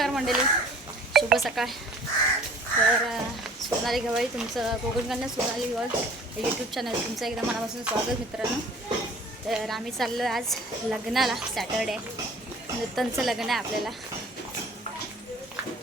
नमस्कार मंडळी, शुभ सकाळ. तर सोनाली गवळी तुमचं कोकणकन्या सोनाली गवळी यूट्यूब चॅनल तुमचं एकदा मनापासून स्वागत मित्रांनो. तर आम्ही चाललो आज लग्नाला. सॅटरडे नूतनचं लग्न आहे आपल्याला.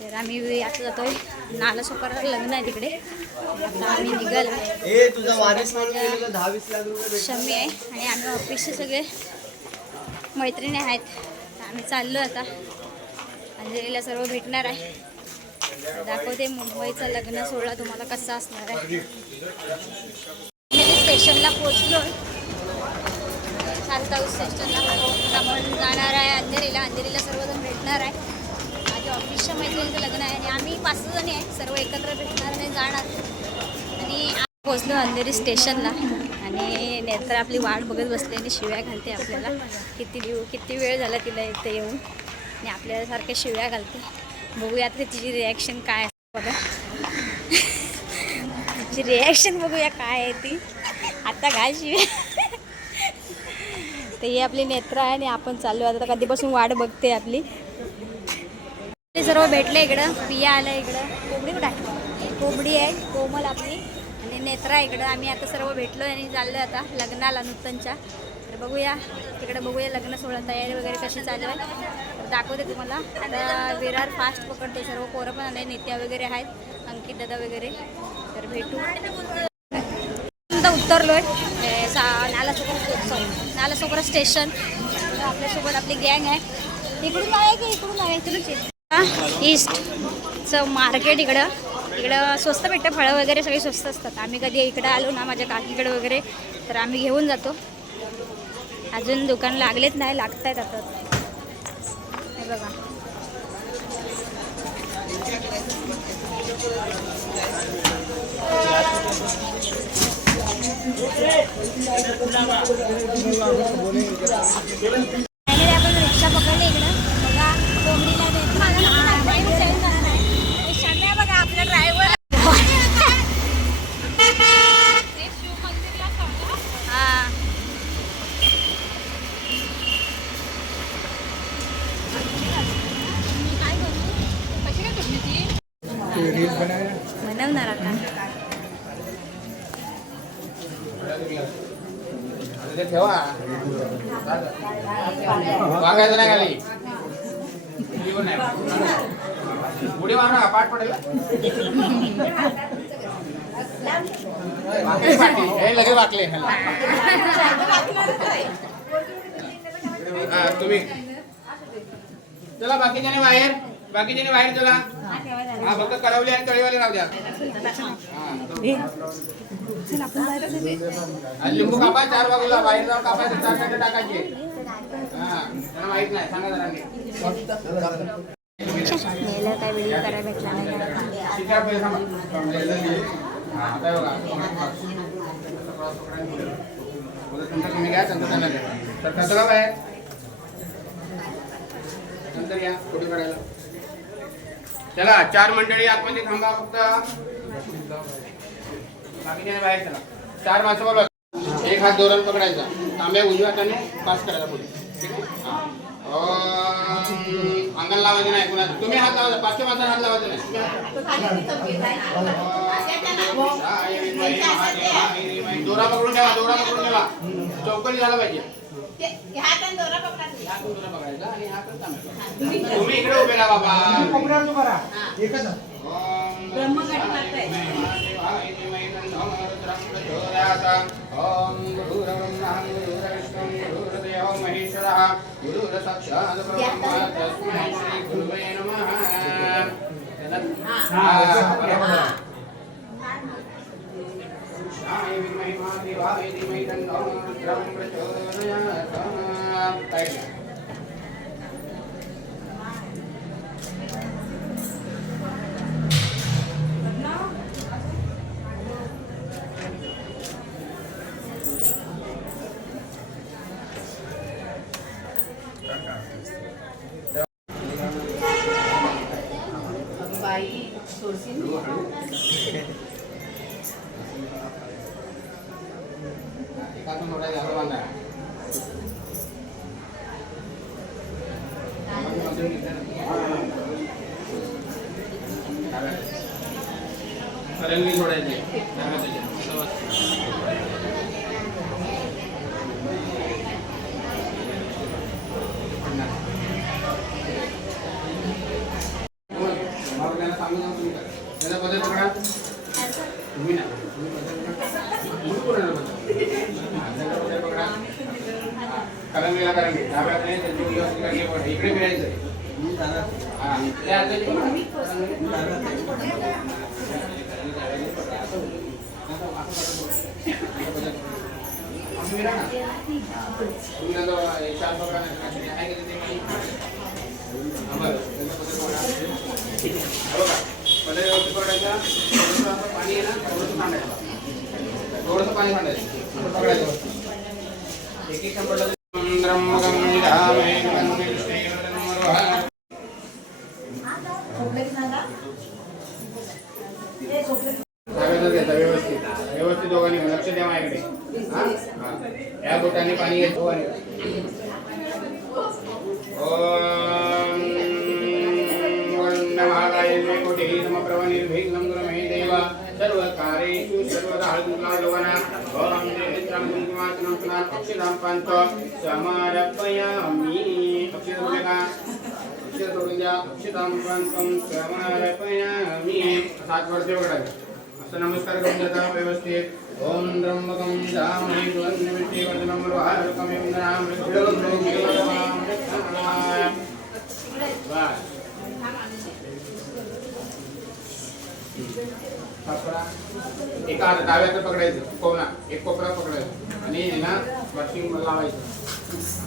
तर आम्ही आता जातोय नालासोपारा लग्न आहे तिकडे. आता आम्ही निघालो. शमी आहे आणि आम्ही ऑफिसचे सगळे मैत्रिणी आहेत. आम्ही चाललो आता. अंजलीला सर्व भेटणार आहे. दाखवते मुंबईचा लग्न सोहळा तुम्हाला कसा असणार आहे. स्टेशनला पोचलो. साताऊ स्टेशनला आपण जाणार आहे अंधेरीला. अंधेरीला सर्वजण भेटणार आहे. माझ्या ऑफिसच्या मैत्रिणीचं लग्न आहे आणि आम्ही 5 जणी आहे. सर्व एकत्र भेटणार आणि जाणार. आणि पोचलो अंधेरी स्टेशनला आणि नेत्र आपली वाट बघत बसली आणि शिव्या घालते आपल्याला. किती वेळ झाला तिला इथे येऊन आणि आपल्यासारख्या शिव्या घालते. बघूयात तिची रिॲक्शन काय असते बघा. तिची रिॲक्शन बघूया काय आहे ती. आता घाल शिव्या. तर ही आपली नेत्र आहे आणि आपण चाललो आता. कधीपासून वाट बघते आपली. सर्व भेटले इकडं. पिया आलं इकडं. कोंबडी कुठं आहे? कोंबडी आहे कोमल आपली आणि नेत्रा इकडं. आम्ही आता सर्व भेटलो आणि चाललो आता लग्नाला नूतनच्या. तर बघूया तिकडे बघूया लग्न सोहळा तयारी वगैरे कशी चालू आहे. तर दाखवते तुम्हाला. आता विरार फास्ट पकडते. सर्व पोरं पण आले. नित्या वगैरे आहेत, अंकित दादा वगैरे. तर भेटू. उतरलो आहे नालासोपारा स्टेशन. आपल्यासोबत आपली गँग आहे. इकडून आहे की इकडून आहे? इकडून ईस्टचं मार्केट. इकडं स्वस्त भेटतं. फळं वगैरे सगळे स्वस्त असतात. आम्ही कधी इकडं आलो ना माझ्या काकीकडे वगैरे तर आम्ही घेऊन जातो. अजून दुकान लागलेच नाही, लागत आहेत आता. हे बघा आपण रिक्षा पकडली इकडं. बघा कोंबडीला बघा आपला ड्रायव्हर. बनवणार आता. ठेवा वागायचं नाही खाली. पुढे मारा पाठ पडेल. लगेच वाकले तुम्ही. चला बाकीच्याने बाहेर चला. हा फक्त कळवले आणि तळेवाले राहू द्या. लिंबू कापा 4 बाजूला. बाहेर जाऊन कापायचं 4 काटे टाकायचे. हा त्यांना माहित नाही, सांगा जरा. काय व्हिडिओ करायला भेटला नाही. तुम्ही घ्या त्यांना द्या. तर कसं का बाहेर नंतर या फोटो काढायला. चला 4 मंडळी आतमध्ये थांबा. फक्त बाकीच्या बाहेर चला. 4 माणसं बरोबर. एक हात दोरण पकडायचा. तांब्या उजव्या हाताने पास करायचा पुढे. ठीक आहे. अंगण लावायचं नाही कुणा. तुम्ही हात लावायचा. 5 माणसांना हात लावायचा नाही. दोरा पकडून ठेवा. चौकटी झाला पाहिजे. तुम्ही इकडे उभे राहा बाबा. महेश्वर गुरुर साक्षात् ब्रह्म तस्मै श्री गुरुवे नमः. करंगळी सोडायची डाव्या त्याच्या. मग त्यांना सांगू ना तुम्ही करा. त्याला पदर पकडा. तुम्ही ना. तुम्ही कोणाला पकडा? हा, त्याला पदर पकडा. करंगळीला करंगळी. डाव्याकडे त्यांची व्यवस्थित करंगळी पकडा. इकडे फिरायचं. हा, त्या हाताची पकडा. असं फिरा ना. तुम्ही ना तो चार पकडा नाही आहे का तिथे काही? हा, बरं. त्याचा पदर पकडा. हा, बघा. पदर व्यवस्थित पकडायचा. थोडंसं असं पाणी आहे ना, थोडंसं सांडायचं. थोडंसं पाणी सांडायचं. असं पकडायचं वरती. एक एक संपडलं. ब्रह्मगं धामे वंदे श्रीवर्धनमरुहा. व्यवस्थित दोघांनी लक्ष द्या माझ्याकडे. या बोटाने पाणी घेतो. ओम महाकाय कोटी समप्रभ निर्भीघ्नं कुरु मे देव सर्वकार्येषु सर्वदा हळदुलालोकना. ओम देवत्रां कुंकुमार्चनं पुनः अक्षतां पान्त समर्पयामि. अक्षत सोडले का? अक्षत सोडून द्या. अक्षतां पान्तं समर्पयामि. सात वर्ष बघायचं. असं नमस्कार करून जाता व्यवस्थित. ओम त्र्यंबकं यजामहे सुगन्धिं पुष्टिवर्धनम् उर्वारुकमिव एका हातात डाव्याचं पकडायचं कोणा एक कोपरा पकडायचं आणि ना वरती लावायचं.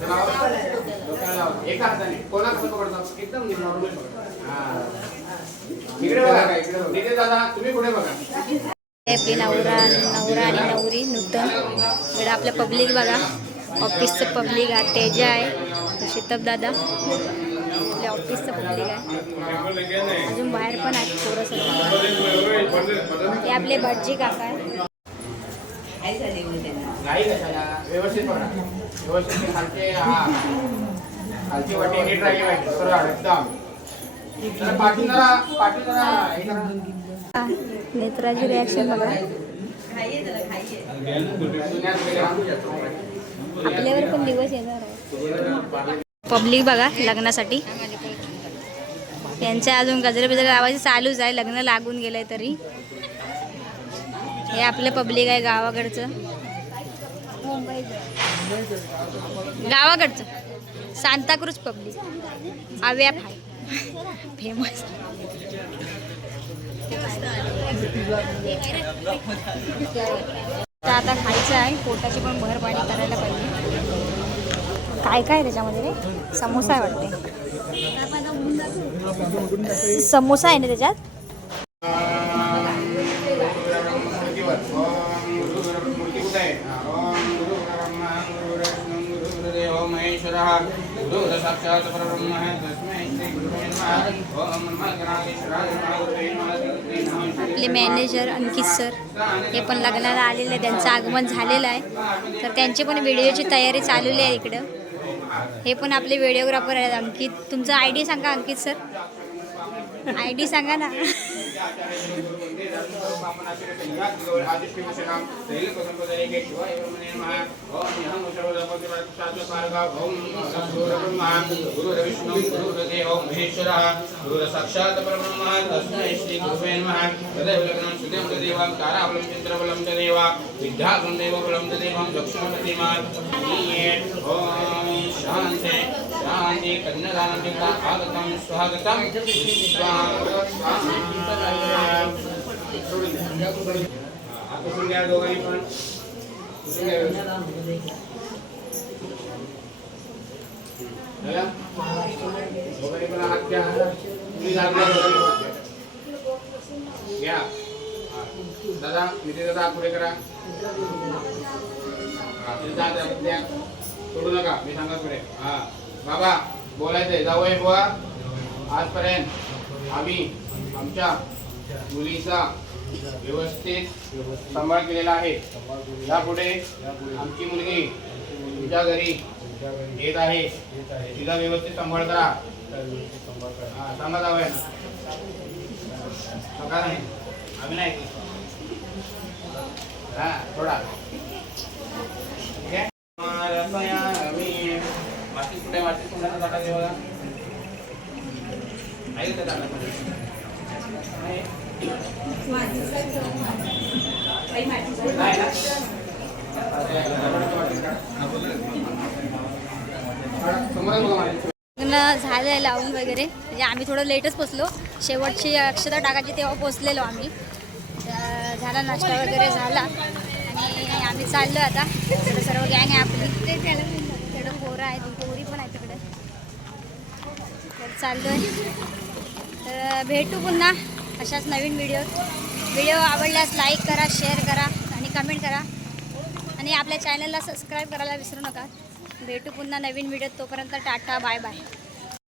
डोक्याला लावायचं एका हाताने. कोणा कसं पकडतो? एकदम नॉर्मल पकडा. हा, इकडे बघा. इकडे दादा तुम्ही पुढे बघा. आपली नवरा आणि नवरी नूतन. इकडे आपलं पब्लिक बघा. ऑफिसचं पब्लिक आहे. तेजा आहे. शितप दादा आपल्या ऑफिसचं पब्लिक आहे. अजून बाहेर पण आहे थोडंसं. ते आपले भटजी काका आहे. नाही कशाला व्यवस्थित पकडा. व्यवस्थित खालचे. हा, खालची वाटी नीट राहिली पाहिजे. सरळ एकदम. पाठी जरा हे करा. नेत्राची रिॲक्शन बघा. आपल्यावर पण दिवस येणार आहे. पब्लिक बघा लग्नासाठी. त्यांच्या अजून गजरे बिजरे लावायचे चालूच आहे. लग्न लागून गेलंय तरी. हे आपलं पब्लिक आहे गावाकडचं. गावाकडचं सांताक्रूज पब्लिक. आव्याप आहे फेमस. आता खायचं आहे. पोटाची पण भर पाणी करायला पाहिजे. काय काय त्याच्यामध्ये रे? समोसा आहे वाटते. समोसा आहे ना त्याच्यात. आपले मॅनेजर अंकित सर हे पण लग्नाला आलेले. त्यांचं आगमन झालेलं आहे. तर त्यांची पण व्हिडिओची तयारी चालवली आहे इकडं. हे पण आपले व्हिडिओग्राफर आहेत अंकित. तुमचा ID सांगा अंकित सर. ID सांगा ना. शांती कन्यादानंदिता आगतं स्वागतं पुसून घ्या दोघांनी पण. पुसून घ्या. दोघांनी पण हात घ्या. तुम्ही घ्या. दादा निधी दादा पुढे करा. द्या. सोडू नका. मी सांगा पुढे. हा बाबा बोलायचंय. जाऊया बुवा. आजपर्यंत आम्ही आमच्या मुलीचा व्यवस्थित सांभाळ केलेला आहे. यापुढे आमची मुलगी तुमच्या घरी येत आहे. तिचा व्यवस्थित सांभाळ करा. सांगा जाऊया. सांगा नाही आम्ही नाही. हा थोडा ठीक आहे. समर्पयामि. वाटी कुठे वाटी कुणाला टाकायची बघा. आहे का ताटामध्ये? आहे. नाही ना? समोरच बघा माझ्या. लग्न झालं लावून वगैरे म्हणजे आम्ही थोडं लेटच पोचलो. शेवटची अक्षता टाकायची तेव्हा पोचलेलो आम्ही. झाला नाश्ता वगैरे झाला आणि आम्ही चाललो आता. तिकडे सर्व गँग आहे आपली. तिकडं पोरं आहेत, पोरी पण आहे तिकडे. तर चाललो आहे. तर भेटू पुन्हा अशाच नवीन व्हिडिओ आवडल्यास लाईक करा, शेअर करा आणि कमेंट करा आणि आपल्या चॅनलला सबस्क्राईब करायला विसरू नका. भेटू पुन्हा नवीन व्हिडिओ. तोपर्यंत टाटा बाय बाय.